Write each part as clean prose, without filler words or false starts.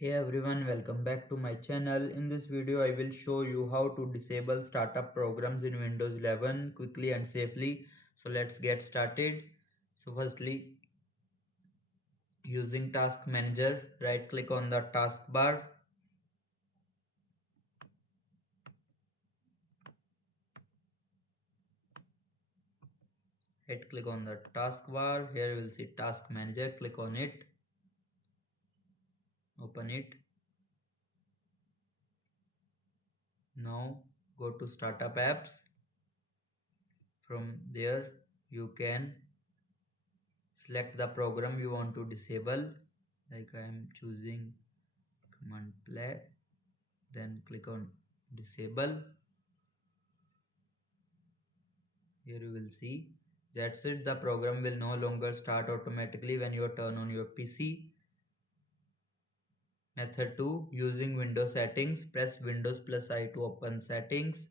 Hey everyone, welcome back to my channel. In this video, I will show you how to disable startup programs in Windows 11 quickly and safely. So let's get started. So firstly, using Task Manager, right click on the taskbar, right click on the taskbar. Here you will see Task Manager, click on it, open it. Now go to Startup Apps. From there, you can select the program you want to disable. Like I am choosing Command Play, then click on disable. Here you will see that's it, the program will no longer start automatically when you turn on your PC. Method 2, using Windows settings, press Windows plus I to open settings,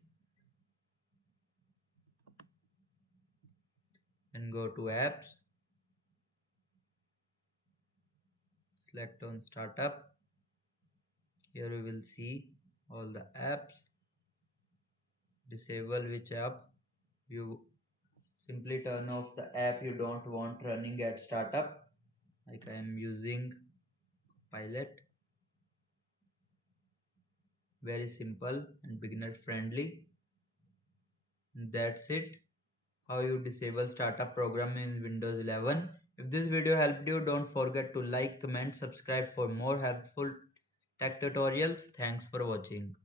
then go to apps, select on startup. Here you will see all the apps, disable which app you simply turn off the app you don't want running at startup. Like I am using Pilot. Very simple and beginner friendly. That's it, how you disable startup program in Windows 11. If this video helped you, don't forget to like, comment, subscribe for more helpful tech tutorials. Thanks for watching.